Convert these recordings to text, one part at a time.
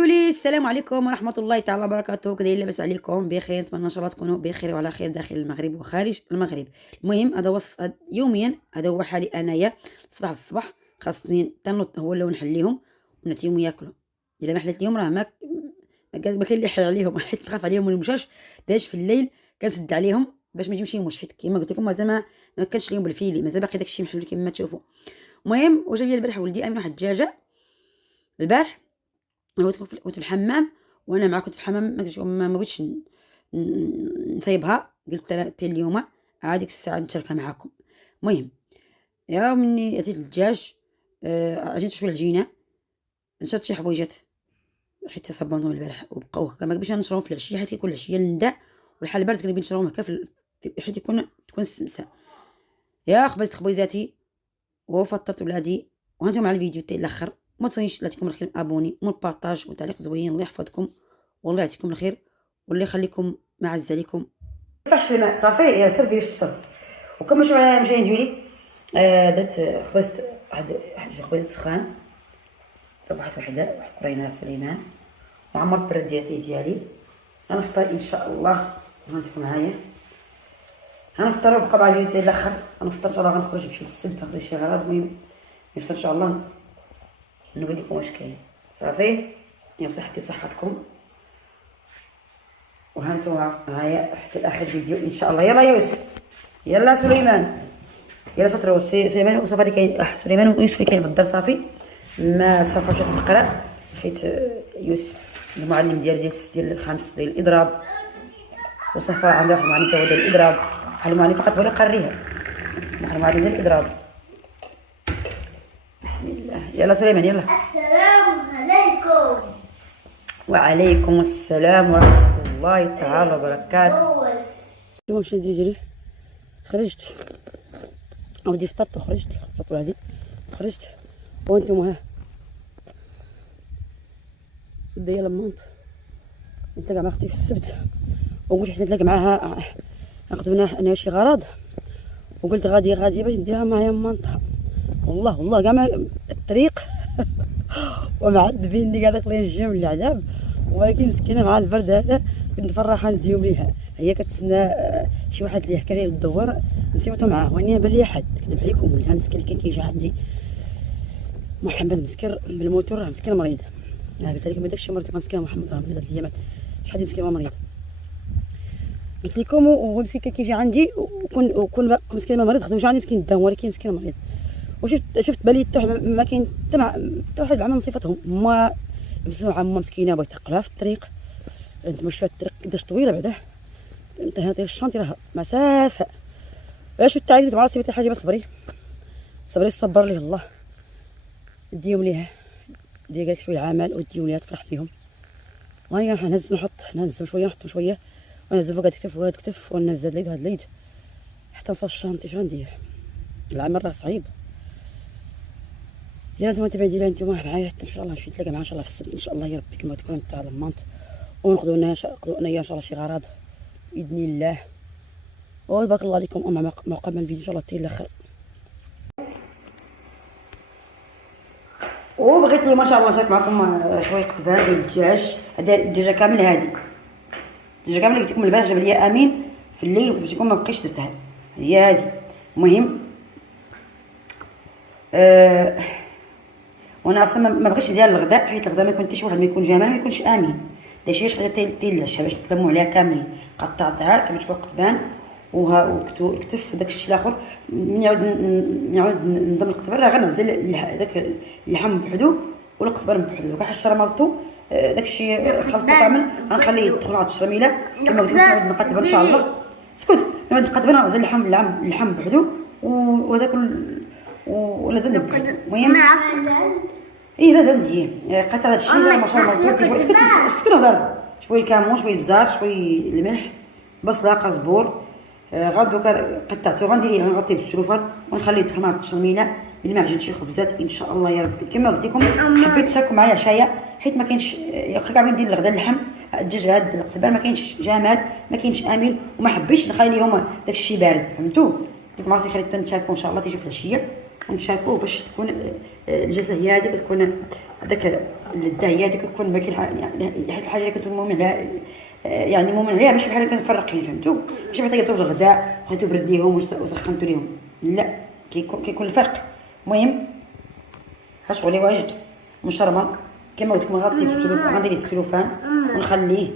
جولي، السلام عليكم ورحمة الله تعالى وبركاته. كداير لاباس عليكم بخير؟ نتمنى ان شاء الله تكونوا بخير وعلى خير داخل المغرب وخارج المغرب. المهم هذا يوميا هذا هو حالي انايا. صباح الصباح خاصني تنوض هو اللي نحليهم ونعطيهم ياكلوا. الا ما حليت لهم راه ما كاين اللي يحل عليهم حيت نخاف عليهم ونمشاش داش في الليل كنسد عليهم باش ما يمشيوش، حيت كيما قلت لكم مازال ما كانش ليهم بالفيلي، مازال باقي داكشي محلول كما تشوفوا. المهم وجا لي البارح ولدي امين واحد الدجاجه البارح. انا كنت في الحمام، وانا مع كنت في الحمام ما بغيتش نصايبها، قلت اليوم عاد ديك الساعه نشاركها معاكم. المهم يا مني اتيت الدجاج، عجنت شويه العجينه، نشرت شي حويجات حيت صبونهم البارح وبقاو هكا، ما بغيتش نشرهم في العشيه حيت كيكون العشيه النداء والحال بارد، كنبغي نشرهم هكا حيت تكون السمسه. يا خبزت خبيزاتي وفطرت ولادي، وهانتم على الفيديو حتى الاخر. ما تنسونيش الله يعطيكم الخير ابوني والبارطاج وتعليق زوين. الله يحفظكم والله يعطيكم الخير والله يخليكم مع عليكم. فحش الماء صافي يا سير ديري الشطر. وكما مشى نجولي درت خبزت واحد جوج خبيزات سخان، ربحت واحد قرينه سليمان، وعمرت بردياتي ديالي. غنفطر ان شاء الله، هانتكم معايا غنفطر وبقى مع الفيديو الاخر. غنفطر ان شاء الله، غنخرج نمشي للسبت ناخذ شي غراض. المهم نفطر ان شاء الله نقول لكم واش كاين. صافي يا بصحتي بصحتكم، وهانتم معايا حتى الاخر فيديو ان شاء الله. يلا يوسف، يلا سليمان، يلا فطروا. سليمان وصافي اللي كاين، سليمان ويوسف اللي كاين في الدار صافي ما صافاش تقرا، حيت يوسف المعلم ديال السيس ديال الخامس ديال الاضراب، وصافا عندها واحد المعلم ديال الاضراب. واحد المعلم فقط هو اللي قريها، واحد المعلم ديال الاضراب. بسم الله، يلا سليمان يلا. السلام عليكم. وعليكم السلام ورحمة الله تعالى وبركاته. مشيت نجري، خرجت ودي فطرت وخرجت، فطرت ولادي خرجت، وانتم ها بداية لمانط نتلاقى مع اختي في السبت، وقلت حيت نتلاقى معاها ناخذ انا شي غراض، وقلت غادي باش نديها معايا مانطها. والله كاع الطريق ومعذبيني قاعده قليل الجيم العذاب، ولكن مسكينه مع البرد هذا كنت فرحانه نديهم ليها. هي كتسنى شي واحد اللي يحكي لي الدوار نسيبته معاه، وانا بان لي حد كذب عليكم. ولا مسكين اللي كيجي عندي محمد مسكر بالموتور، مسكين مريض. انا قلت لكم داكشي مريض، مسكين محمد راه مريض هاد الايامات، شحال مسكين مريض قلت لكم. ومسكين كيجي عندي وكون مسكين ما مريض خدموا عندي مسكين الدم، ولكن مسكين مريض. وشفت بالي ما كاين حتى واحد مع من صفتهم. هما مسموعه هما مسكينه بغيت تقلها في الطريق، نتمشى الطريق قداش طويله بعدا انت هنا ديال الشانطي راه مسافه. واش التعذيب مع راسي حاجه، صبري صبر ليه الله، ديهم ليها دير لك شويه العمل وديهم ليها تفرح بهم. وانا نهز شويه نحط شويه ونزل فوق هاد الكتف وهاد الكتف ونزل هاد اليد حتى نوصل الشانطي. اش غندير؟ العمل راه صعيب. يا لازم تبعي ديالها نتوما معايا حتى ان شاء الله نمشي نتلاقى معاها ان شاء الله في السبت ان شاء الله يا ربي كما تكون تاع لمانط، ونقضوا انايا ان شاء الله شي غراض باذن الله. وبارك الله عليكم ما قبل الفيديو ان شاء الله حتى الاخر. وبغيت اليوم ان شاء الله نشارك معكم شويه قطبان ديال الدجاج. هذا الدجاجه كامل، هذه الدجاجه كامل قلت لكم البارح جاب لي امين في الليل وقلت لكم ما بقيتش درتها، هي هذه. المهم وانا اصلا ما بغيتش ندير الغداء، حيت الغداء ما يكون حتى شي واحد ما يكون جمال ما يكونش امين. داكشي علاش خديت حتى العشاء باش نتلموا عليها كاملين. قطعتها كما تشوفوا قطبان الكتف وداك الشيء الاخر. من يعود نضم القطبان راه غنعزل داك اللحم بوحدو والقطبان بوحدو. كاع الشرا مالطو داك الشيء خلطو كامل غنخليه يدخل على التشرميله كما قلت لكم. نعاود نقطبان ان شاء الله. اسكت، نعاود نقطبان غنعزل اللحم بوحدو وهذاك ولا ذنب بوحدو. المهم اي لا ذنب قطع هذا الشيء ما شاء الله مالطو. اسكت نهضر. شويه الكمون شويه البزار شويه الملح بصله قزبور. غادو قطعته غندير غنغطيه بالسلوفان ونخليه يدخل مع التشرميله بالمعجن شي خبزات ان شاء الله يا ربي. كما قلت لكم حبيت تشاركوا معايا عشايا حيت ما كاينش كاع ندير الغدا اللحم الدجاج هاد القطبان ما كاينش جمال ما كاينش امين، وما حبيتش نخلي لهم داك الشيء بارد فهمتوا. قلت مراسي خليت تنشاركوا ان شاء الله تيجوا في العشيه ونشاركوه باش تكون الجلسه هي هذه، تكون هذاك اللذه هي هذيك، تكون باقي يعني حيت الحاجه اللي كنتو مؤمن عليها يعني مؤمن عليها ماشي بحال كنفرقين، فهمتوا؟ ماشي بعدا طيبتو الغداء وخليتو برد ليهم وسخنتو ليهم، لا كيكون الفرق. المهم ها شغلي واجد مشرمل كما قلت لكم، غندير السلوفان ونخليه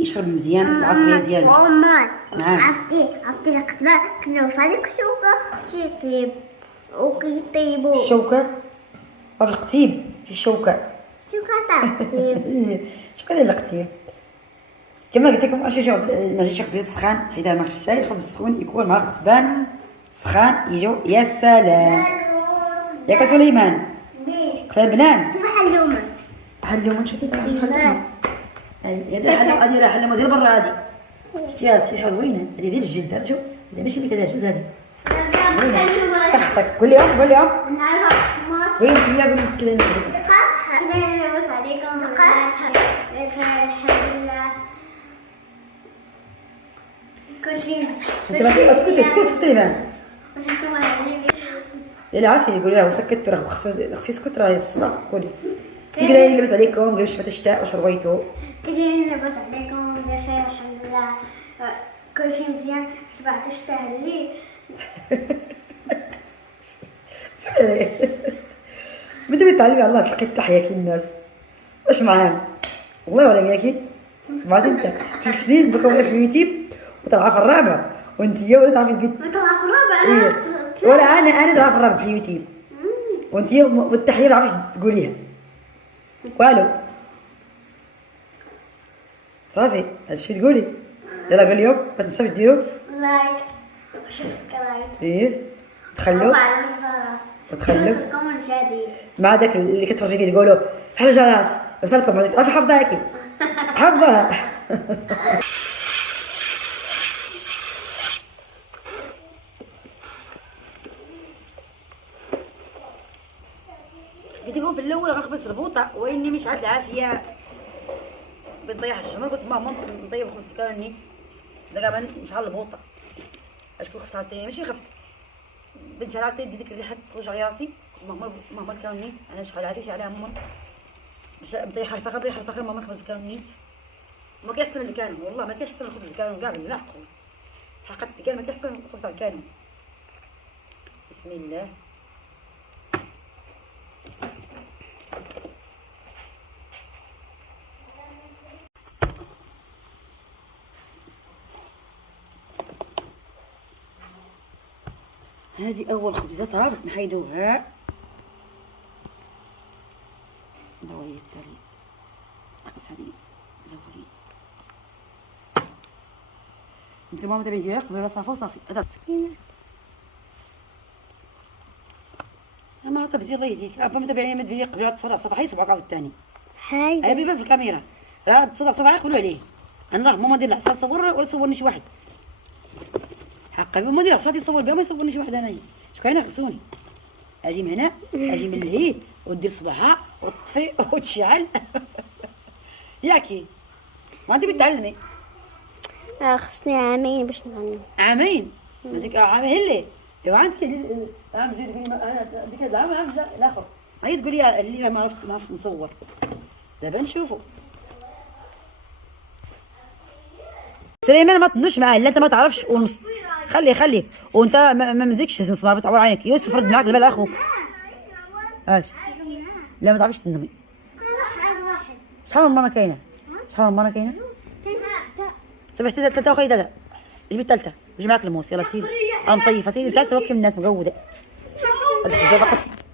يشرب مزيان العطريه ديالو. نعم. عرفتي القطبه كنا في هذيك الشوكه تيطيب وكيطيبوا الشوكه في القتيب، في الشوكه تاع القطيب. شكون ديال القتيب كما قلت لكم. نجي شي خبيز سخان، حيت ما خصش الشاي، الخبز السخون يكون مع القطبان سخان يجيو يا سلام. ياك سليمان قتل بنان حلومه شفتي حلومه هذه غادي راه حلومه ديال برا، هذه شتيها صحيحه زوينه، هذه ديال الجلد. هذا شوف هذا ماشي اللي كدير الجلد، هذه صحتك. قول لهم قول لهم قول لهم كذا نلبس عليكم الحمد لله كل شيء. اسكت سليمان. لا عسيري قولي له سكت، راه خصي يسكت، راه الصداع. قولي كذا نلبس عليكم قبل شفت الشتاء واش رويتو. كذا نلبس عليكم بخير الحمد لله كل شيء مزيان. شبعتوا الشتاء لي سيري بدي تعلمي على الله تلقي التحيه كي الناس واش معاهم والله ولا ياكي. بعد انت 3 سنين بك ولا في اليوتيوب وطالعه في الرابع، وانتيا ولا تعرفي تقولي طلع في الرابع. ولا انا طالعه في الرابع في اليوتيوب، وانتيا والتحيه ما عرفتش تقوليها والو. صافي هادشي تقولي. يلا قول اليوم ما تنساوش ديروا لايك وسبسكرايب. ايه تخلوا وفعلوا الجرس وتخلوا يوصلكم الجديد. مع داك اللي كتفرجي فيه تقولوا بحال الجرس وصلكم. عرفتي حافظه هاكي حافظه. قلت لكم في الاول غنخبز البوطه واني مش عاد العافيه بنطيح الجمر. قلت ماما نطيب 5 كان نيت دابا ما نيت نشعل البوطه اشكون خفت عطيه ماشي خفت بنت شحال عطيه ديك الريحه توجع لي راسي. ماما الكان نيت انا شحال عافيه عليها ماما نطيح الفخر نطيح الفخر ماما نخبز الكان نيت. ما كيحسن اللي كانوا والله ما كيحسن الخبز اللي كانوا كاع بالله حقت كاع ما كيحسن الخبز اللي كانوا. بسم الله. هذه اول خبزه طابت نحيدوها. ضوي التالي ناقص هذه ضوي. نتوما متابعين ديالي قبل صافا وصافي. هذا مسكينه ما طبزي الله يهديك. ابا متابعين مد لي قبل تصفر صفحه يصبعك عاوتاني هاي هاي بيبان في الكاميرا راه تصفر صفحه يقولوا عليه. انا راه ماما دير العصا صور ولا صورني شي واحد حقا. ماما دير العصا يصور بها ما يصورني شي واحد. انايا شكون غسوني اجي من هنا اجي من لهيه ودير صباحها وتطفي وتشعل. ياكي ما انت بتعلمي. خصني عامين باش نعلم. عامين هذيك عامين اللي ايوا عندك عام جيت تقولي انا ديك العام الاخر هي تقولي اللي ما عرفت نصور. دابا نشوفوا. سليمان ما تنوش معاه لا انت ما تعرفش خليه وانت ما مزيكش المسمار بتعور عينك. يوسف رد معاك البال اخوك. اش لا ما تعرفش تنمي. شحال من مره كاينه 7 3 وخلي 3 جيب الثالثه وجي معاك الموس. يلا سيدي انا مصيفه سيدي مسالسه وكل الناس مقوده.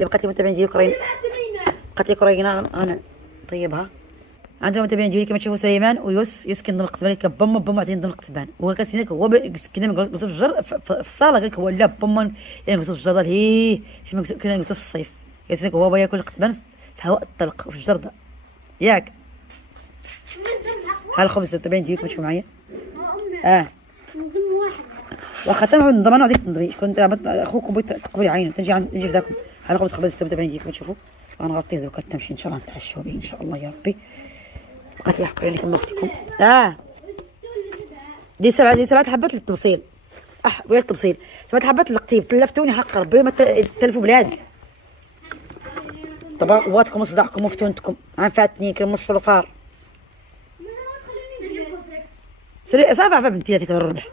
بقات لي متابعين ديالي اخرين بقات لي قرينه انا طيبها. عندنا متابعين ديالي كما تشوفوا سليمان ويوسف كينضم القطبان كان بما عطيني نضم القطبان وهو كاسينك هو كنا نجلسوا في الجر في الصاله قال لك هو لا بما نجلسوا في الجردة هي كنا نجلسوا في الصيف كاسينك هو ياكل القطبان في هواء الطلق وفي الجردة ياك. ها الخبز متابعين ديالي كما تشوفوا معايا. واخا تنعود نضم انا وديك تنضمي شكون اخوك بغيت تقبلي عينه تنجي نجي فداكم. ها الخبز خبزته متابعين ديالي كما تشوفوا غنغطيه دوكا تمشي ان شاء الله نتعشاو به ان شاء الله يا ربي. بقات لي حقيقة كما قلت لكم دي 7 حبات للتوصيل بغيت التبصيل 7 حبات القتيب تلفتوني حق ربي ما تلفوا بلاد. طبعا قواتكم وصداعكم وفتونتكم فاتني كلمة الشرفار. سوري صافي عفا بنتي هاتيك الربح.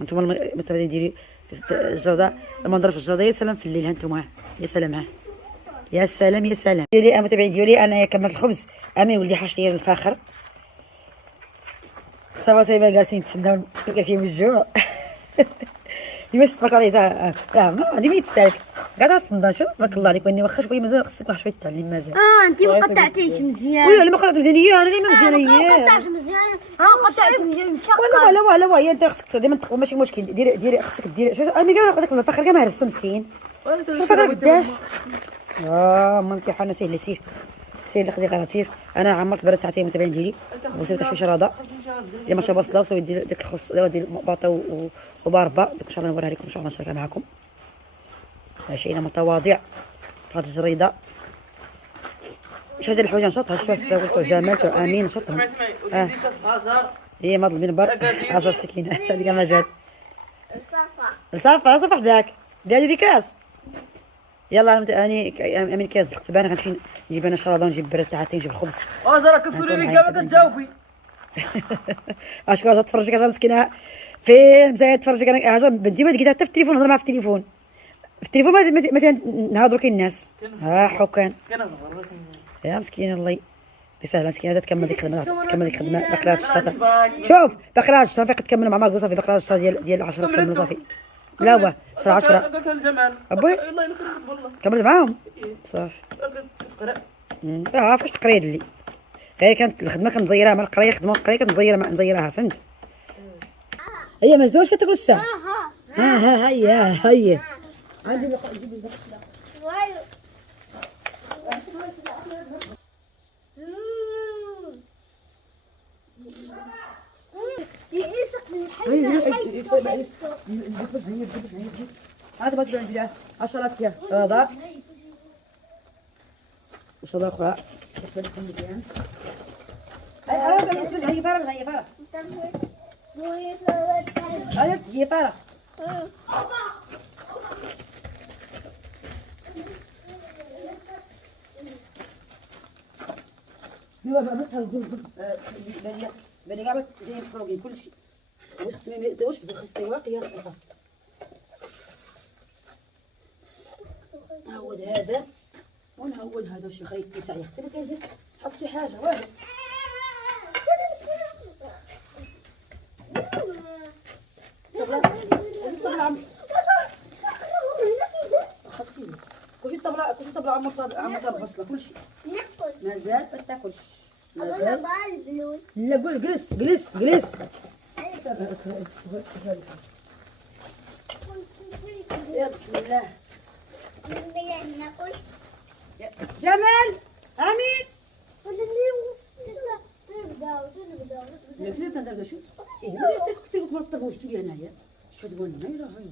انتم المتبادلين ديالي في الجوده المنظر في الجوده. يا سلام في الليل هانتوما يا سلام يا سلام يا سلام ديالي المتابعين ديالي. انا كملت الخبز امين ولدي حاش لي الفاخر صافا صايبه جالسين نتسناو كاين من الجوع. يمس تبارك الله ما عندي ما يتسالك قاعده تنضى. شوف تبارك الله عليك واني واخا شويه مازال خصك واحد شويه تعلم مازال. انت ما قطعتيش مزيان. وي اللي ما قطعت مزيان هي انا اللي ما مزيانه هي. ما قطعتش مزيان. قطعت مزيان مشقق. ولا هي انت خصك ديما ماشي مشكل ديري خصك ديري شوف انا كاع هذاك الفخر كاع ما هرسو مسكين. شوف الفخر قداش مامتي حنا سير لي سير اللي خدي غير انا عمرت برد تاعتي المتابعين ديالي وسويت شويه شراضه يا ما شاء الله بصله وسويت داك الخص ديال باطا وباربه ديك ان شاء الله نوريها لكم ان شاء الله نشاركها معكم. عشينا متواضع في هذه الجريده. اش هاد الحوايج نشطها شويه سراويل جمال امين نشطهم. هي ماض المنبر 10 سكينه هذيك ما جات صافا حداك ديالي دي كاس. يلا اني امين كاس الكتبان غنمشي نجيب انا شراضه ونجيب برد تاعتي نجيب الخبز. زرا كسولي لي كاع ما كتجاوبي. اشكون جات تفرجك اجا مسكينه فين مزيان تفرجك انا اجا بنتي ما دقيتها حتى في التليفون نهضر معاها في التليفون ما نهضروا كاين الناس حكان يا مسكينه الله سهله مسكينه تكمل ديك الخدمه باقي الشهر. شوف باقي الشهر كتكمل مع ماك صافي باقي الشهر ديال 10 تكملوا صافي. لا هو شهر 10 قلت الجمال ابوي الله يكرمك والله كملت معاهم صافي. فاش تقريد لي غير كانت الخدمه كنزيرها مع القرايه خدمه القرايه كنزيرها فهمت. هي مزوج كتاكل الساعه هيا عندي يسق من الحي. هذا ما تبان بلا 10 يا شراضه وشراضه اخرى مزيان. هي فرق هي فرق بني قاعد زي فروقي كل شيء واش خصني ما يدوش خصني واقيه رقيقه. نعود هذا ونعود هذا شي خيط تاع يختي ما كاين حط شي حاجه والو. كلشي طبله عمر بصله كلشي مازال ما تاكلش مازال. لا قول جلس يا بسم الله جمال امين لا كنت ندير شو كنت لك مرتب واش تجي هنايا شهد وانا ما يراه هاي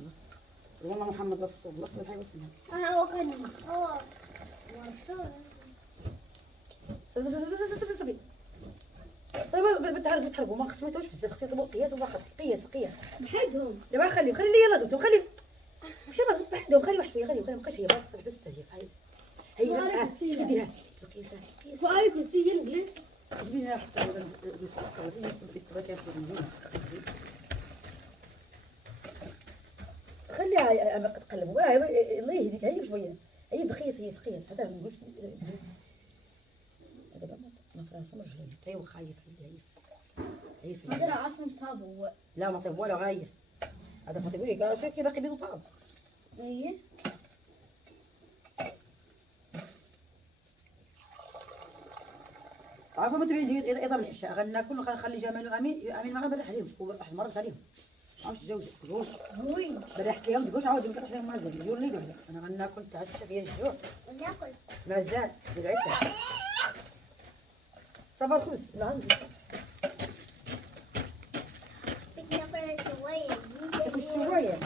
والله محمد رسول الله صلى الله عليه وسلم. هو كان صافي بتحرقوا ما خصوش بزاف خصو يطلبوا قياس وفقط قياس بحدهم. دابا خلي لي يلا دوتو خلي واش انا بحدهم خلي واحد شويه خلي مابقاش هي باقا بس هي شوفي ديرها القياسات فاي كرسي ينجلس جبينا حتى خليها ما تقلبوا الله يهديك هي شويه هي بخيس هذا ما نقولش هذا ما فراسه رجلي هي وخايف هي هذا اصلا طابو. لا ما طيب ولا غايف هذا خاطب لي قال شوف كي باقي بيض طاب. ايه عارفه ما تبين ايضا العشاء غناكل غنخلي جمال وامين ما غنبرح عليهم واحد المره عليهم عاوش تزوج وين برحت لهم تقولش عاود نبرح لهم مازال يجوا لي قبل انا غناكل نتعشى فيا الجوع ناكل مازال بالعشاء صافا الخبز لا عندي شويه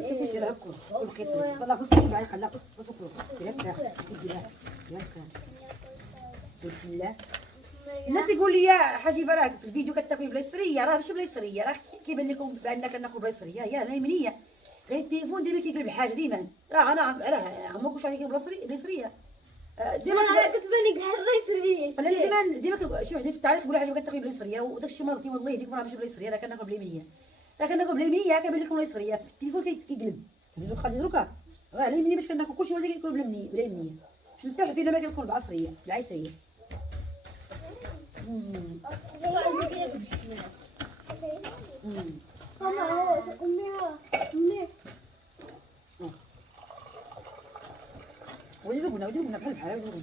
ايش راكم كل كيس والله خصني بعد خليها قص ياك ياك بسم الله الناس يقول لي يا حجيبه راه في الفيديو كتاكلي بلا سريه، راه ماشي بلا سريه، راه كيبان لكم باننا كناكل بلا سريه، هي لا يمنيه. غير التليفون ديما كيقلب الحاجه ديما، راه انا راه عمرك واش عليك بلا سريه ديما كتبان لك بحال ديما شي وحده في التعليق تقول حاجه كتاكلي بلا سريه، وداك الشيء مرضي والله يهديكم راه ماشي بلا سريه، راه كناكل بلا يمنيه، راه كناكل بلا يمنيه كيبان لكم بلا سريه، في التليفون كيقلب خدي دروكا راه على يمنيه باش كناكل كلشي ولد كياكل بلا يمنيه، حنا حتى فينا ما كناكل بعصريه بالعيسريه. ودي بنا بحال بحال ودي بنا.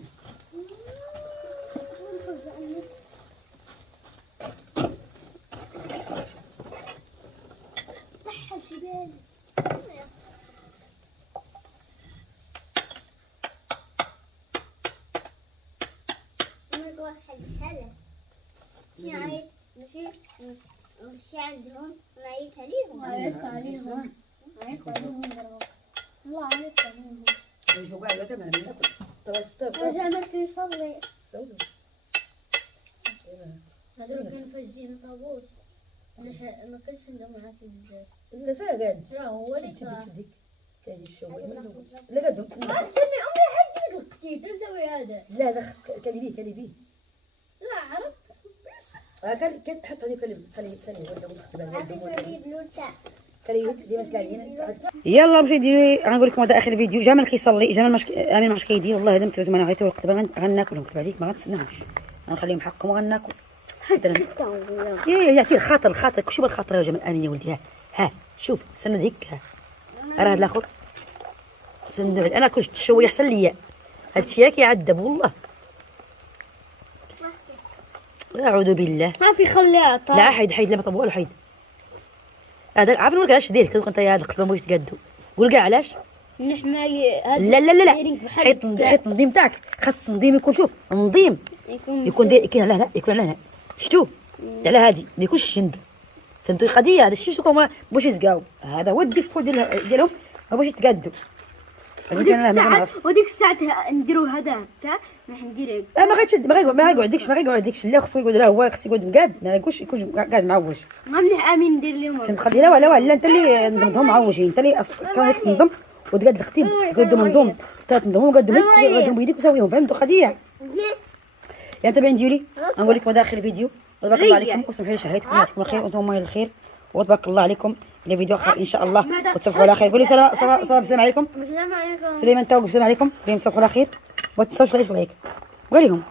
ماشي عندهم نعيط عليهم والله عيطت عليهم يجوا كاع لا تمام ناكل وزعما كيصلي سولو هذا كان فاجئين طابوس ما كنتش ندير معاك بزاف لا ساقاد راه هو اللي تديك كاين الشوي لا قدهم استني امي حد لقيتي تسوي هذا لا هذا كلي بيه لا عرفت كان حط هذه كلي ولا بنوتة يلا مشاهدينا غنقول لكم هذا اخر الفيديو. جمال كيصلي، جمال امين ما عرفتش كيدير والله هذا متفق معنا غير وقت غناكلهم كتب عليك ما غنتسناوش غنخليهم حقهم وغناكل يعطي الخاطر كلشي بالخاطر يا جمال امين يا ولدي. ها شوف سند هيك راه هذا الاخر سندوه انا كنت شويه احسن ليا هذا الشيء كيعذب والله اعوذ بالله ما في خليها لا حيد لا ما طبوا والو حيد هذا عارف نقول لك علاش دير كتقول انت يا هاد القطبه بغيتي تقادو قول كاع علاش من حماية لا حيت التنظيم تاعك خاص التنظيم يكون شوف نظيم يكون على هنا يكون على هنا شفتوا على هادي ما يكونش جنب فهمتوا القضيه هذا الشيء شوفوا باش يتقاو هذا هو الديفو ديالهم ما باش يتقادوا وديك الساعة نديرو هذا هكا راح ندير هيك ما غيقعدكش لا خصو يقعد لا هو خصو يقعد مقاد ما يكونش قاعد معوج ما مليح امين ندير اليوم فهمت القضيه لا انت اللي نظمهم معوجين انت اللي كان تنظم وتقاد الختيب تقعدوا منظوم تنظموا قدهم بيديك وساويهم فهمتوا القضيه يا تابعين ديالي نقول لكم هذا اخر الفيديو تبارك الله عليكم وسمحوا لي شهيتكم يعطيكم الخير وانتم الخير وتبارك الله عليكم الى فيديو اخر ان شاء الله وتصبحوا على خير قولي السلام عليكم سليمان توقف السلام عليكم قولي تصبحوا على خير وما تنساوش لايك قول لهم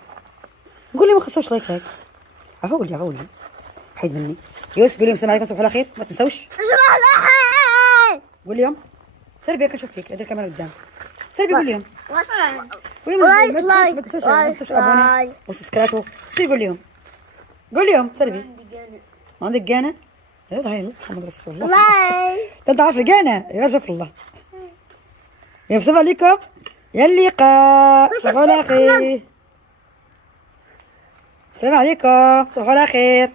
ما خصوش لايك عفوا قولي حيد مني يوسف قول لهم السلام عليكم تصبحوا على خير ما تنساوش قول لهم سربي كنشوف فيك هذه الكاميرا قدام سربي قول لهم ما تنسوش ابوني وسبسكرايبوا قول لهم سربي ما عندك قانا لا اله الا الله محمد رسول الله انت عارف القانا يا رجل الله يا السلام عليكم يا اللقاء صباح الخير السلام عليكم صباح الخير